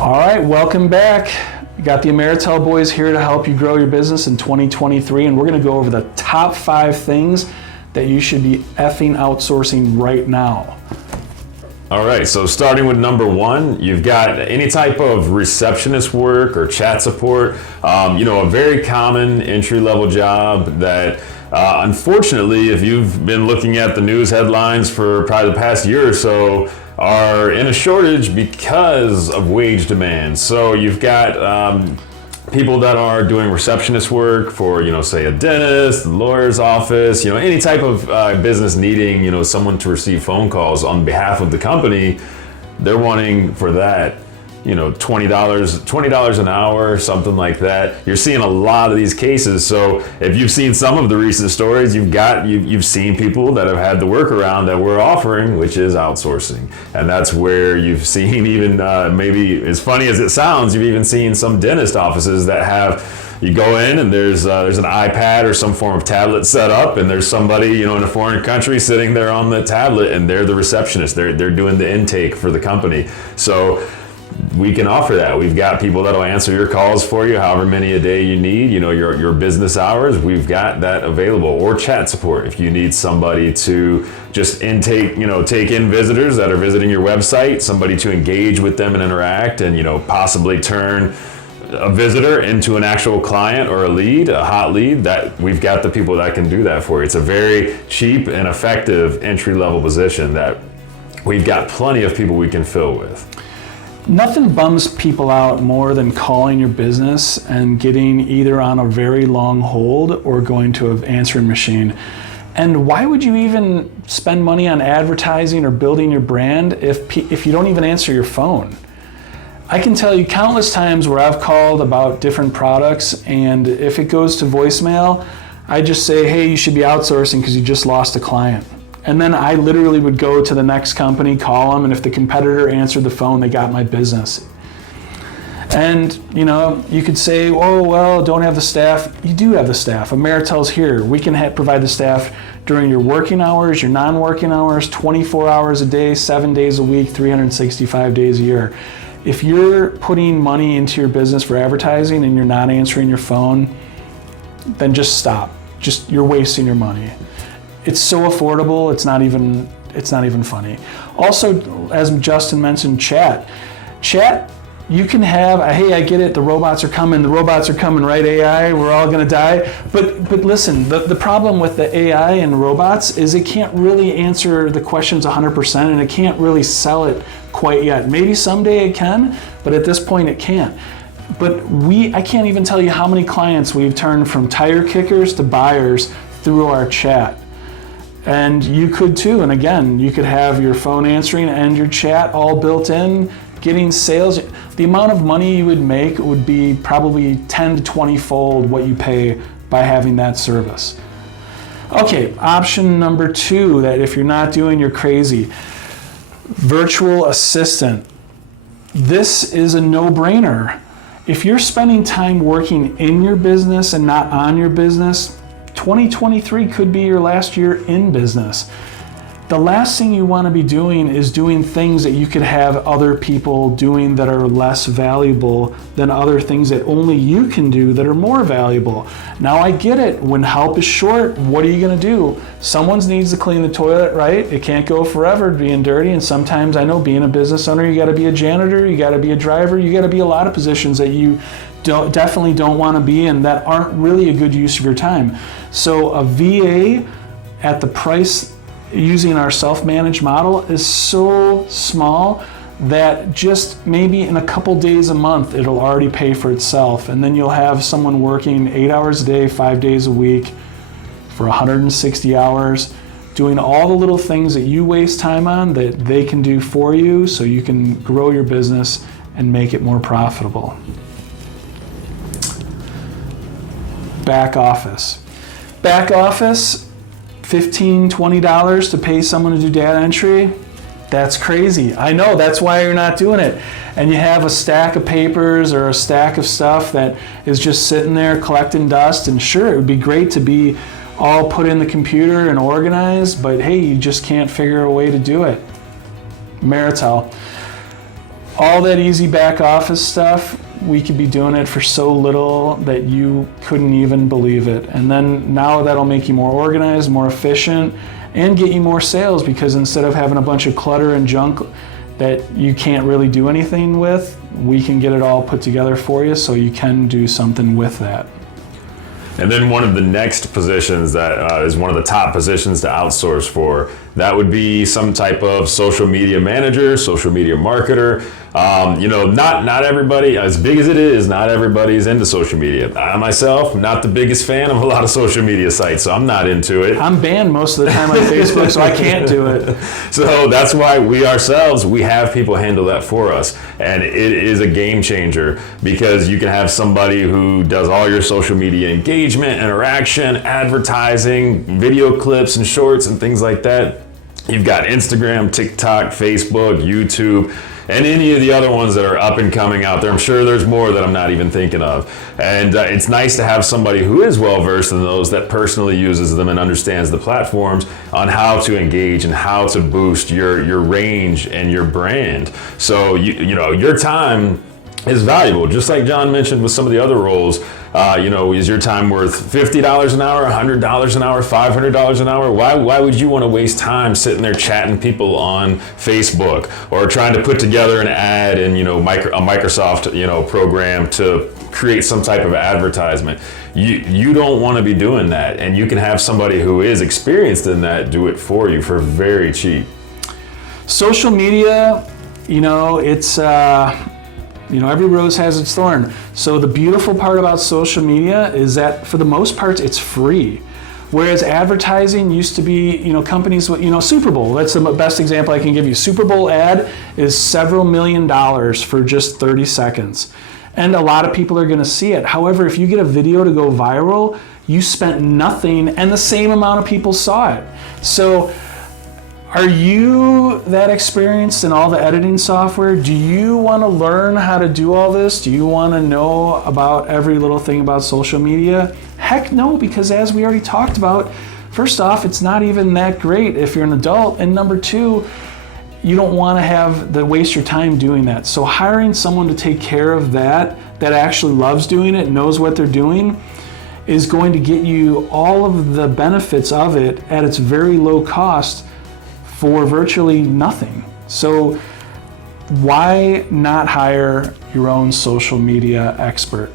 All right, welcome back. We got the Ameritel boys here to help you grow your business in 2023, and we're going to go over the top 5 things that you should be effing outsourcing right now. All right, so starting with number 1, you've got any type of receptionist work or chat support. A very common entry-level job that unfortunately, if you've been looking at the news headlines for probably the past year or so, are in a shortage because of wage demand. So you've got people that are doing receptionist work for, say a dentist, a lawyer's office, any type of business needing, someone to receive phone calls on behalf of the company. They're wanting for that, $20 an hour, something like that. You're seeing a lot of these cases. So if you've seen some of the recent stories, you've seen people that have had the workaround that we're offering, which is outsourcing. And that's where you've seen even, maybe as funny as it sounds, you've even seen some dentist offices that have, you go in and there's an iPad or some form of tablet set up, and there's somebody, in a foreign country sitting there on the tablet, and they're the receptionist. They're doing the intake for the company. So we can offer that. We've got people that'll answer your calls for you, however many a day you need, your business hours. We've got that available. Or chat support if you need somebody to just take in visitors that are visiting your website, somebody to engage with them and interact, and possibly turn a visitor into an actual client or a hot lead. That we've got the people that can do that for you. It's a very cheap and effective entry-level position that we've got plenty of people we can fill with. Nothing bums people out more than calling your business and getting either on a very long hold or going to an answering machine. And why would you even spend money on advertising or building your brand if you don't even answer your phone? I can tell you countless times where I've called about different products, and if it goes to voicemail, I just say, hey, you should be outsourcing because you just lost a client. And then I literally would go to the next company, call them, and if the competitor answered the phone, they got my business. And you could say, oh, well, don't have the staff. You do have the staff. Ameritel's here. We can provide the staff during your working hours, your non-working hours, 24 hours a day, 7 days a week, 365 days a year. If you're putting money into your business for advertising and you're not answering your phone, then just stop. You're wasting your money. It's so affordable, it's not even funny. Also, as Justin mentioned, chat, you can have, hey, I get it, the robots are coming, right, AI, we're all gonna die. But listen, the problem with the AI and robots is it can't really answer the questions 100%, and it can't really sell it quite yet. Maybe someday it can, but at this point it can't. But I can't even tell you how many clients we've turned from tire kickers to buyers through our chat. And you could too, and again, you could have your phone answering and your chat all built in, getting sales. The amount of money you would make would be probably 10 to 20 fold what you pay by having that service. Okay, option number 2, that if you're not doing, you're crazy. Virtual assistant. This is a no-brainer. If you're spending time working in your business and not on your business, 2023 could be your last year in business. The last thing you want to be doing is doing things that you could have other people doing that are less valuable than other things that only you can do that are more valuable. Now I get it, when help is short, what are you going to do? Someone needs to clean the toilet, right? It can't go forever being dirty, and sometimes I know being a business owner, you got to be a janitor, you got to be a driver, you got to be a lot of positions that you definitely don't want to be in that aren't really a good use of your time. So a VA at the price using our self-managed model is so small that just maybe in a couple days a month it'll already pay for itself, and then you'll have someone working 8 hours a day, 5 days a week for 160 hours doing all the little things that you waste time on that they can do for you, so you can grow your business and make it more profitable. Back office, $15, $20 to pay someone to do data entry, that's crazy. I know, that's why you're not doing it. And you have a stack of papers or a stack of stuff that is just sitting there collecting dust, and sure, it would be great to be all put in the computer and organized, but hey, you just can't figure a way to do it. Ameritel. all that easy back office stuff, we could be doing it for so little that you couldn't even believe it. And then now that'll make you more organized, more efficient, and get you more sales, because instead of having a bunch of clutter and junk that you can't really do anything with, we can get it all put together for you so you can do something with that. And then one of the next positions that is one of the top positions to outsource for, that would be some type of social media manager, social media marketer. Not everybody, as big as it is, not everybody's into social media. I myself, not the biggest fan of a lot of social media sites, so I'm not into it. I'm banned most of the time on Facebook, so I can't do it. So that's why we have people handle that for us. And it is a game changer, because you can have somebody who does all your social media engagement, interaction, advertising, video clips and shorts and things like that. You've got Instagram, TikTok, Facebook, YouTube, and any of the other ones that are up and coming out there. I'm sure there's more that I'm not even thinking of. And it's nice to have somebody who is well versed in those, that personally uses them and understands the platforms on how to engage and how to boost your range and your brand. So your time is valuable. Just like John mentioned with some of the other roles, is your time worth $50 an hour, $100 an hour, $500 an hour? Why would you want to waste time sitting there chatting people on Facebook, or trying to put together an ad in a Microsoft program to create some type of advertisement? You don't want to be doing that, and you can have somebody who is experienced in that do it for you for very cheap. Social media, it's every rose has its thorn. So the beautiful part about social media is that for the most part, it's free. Whereas advertising used to be, companies with, Super Bowl, that's the best example I can give you. Super Bowl ad is several $1 million for just 30 seconds. And a lot of people are gonna see it. However, if you get a video to go viral, you spent nothing and the same amount of people saw it. So are you that experienced in all the editing software? Do you want to learn how to do all this? Do you want to know about every little thing about social media? Heck no, because as we already talked about, first off, it's not even that great if you're an adult. And number two, you don't want to waste your time doing that. So hiring someone to take care of that actually loves doing it, knows what they're doing, is going to get you all of the benefits of it at its very low cost for virtually nothing. So why not hire your own social media expert?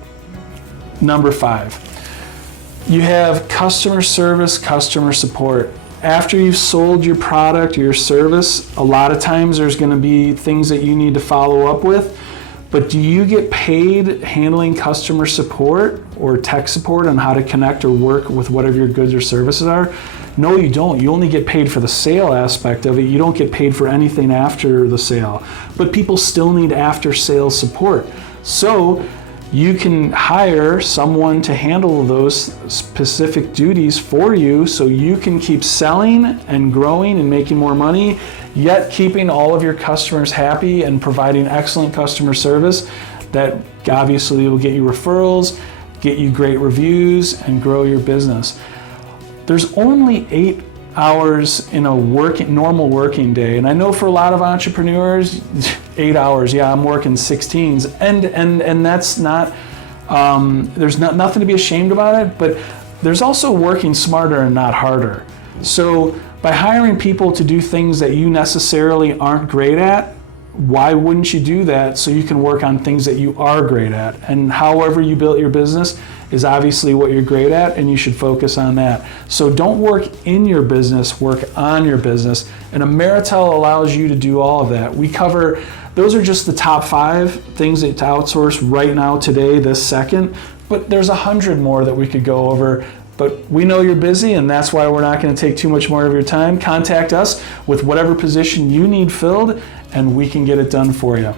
Number 5, you have customer service, customer support. After you've sold your product or your service, a lot of times there's going to be things that you need to follow up with. But do you get paid handling customer support or tech support on how to connect or work with whatever your goods or services are? No, you don't. You only get paid for the sale aspect of it. You don't get paid for anything after the sale. But people still need after-sales support. So you can hire someone to handle those specific duties for you so you can keep selling and growing and making more money, yet keeping all of your customers happy and providing excellent customer service that obviously will get you referrals, get you great reviews, and grow your business. There's only 8 hours in a normal working day. And I know for a lot of entrepreneurs, 8 hours, yeah, I'm working 16s. And that's not, there's nothing to be ashamed about it, but there's also working smarter and not harder. So by hiring people to do things that you necessarily aren't great at, why wouldn't you do that so you can work on things that you are great at? And however you built your business is obviously what you're great at, and you should focus on that. So don't work in your business, work on your business. And Ameritel allows you to do all of that. We cover, those are just the top 5 things to outsource right now, today, this second, but there's 100 more that we could go over. But we know you're busy, and that's why we're not going to take too much more of your time. Contact us with whatever position you need filled, and we can get it done for you.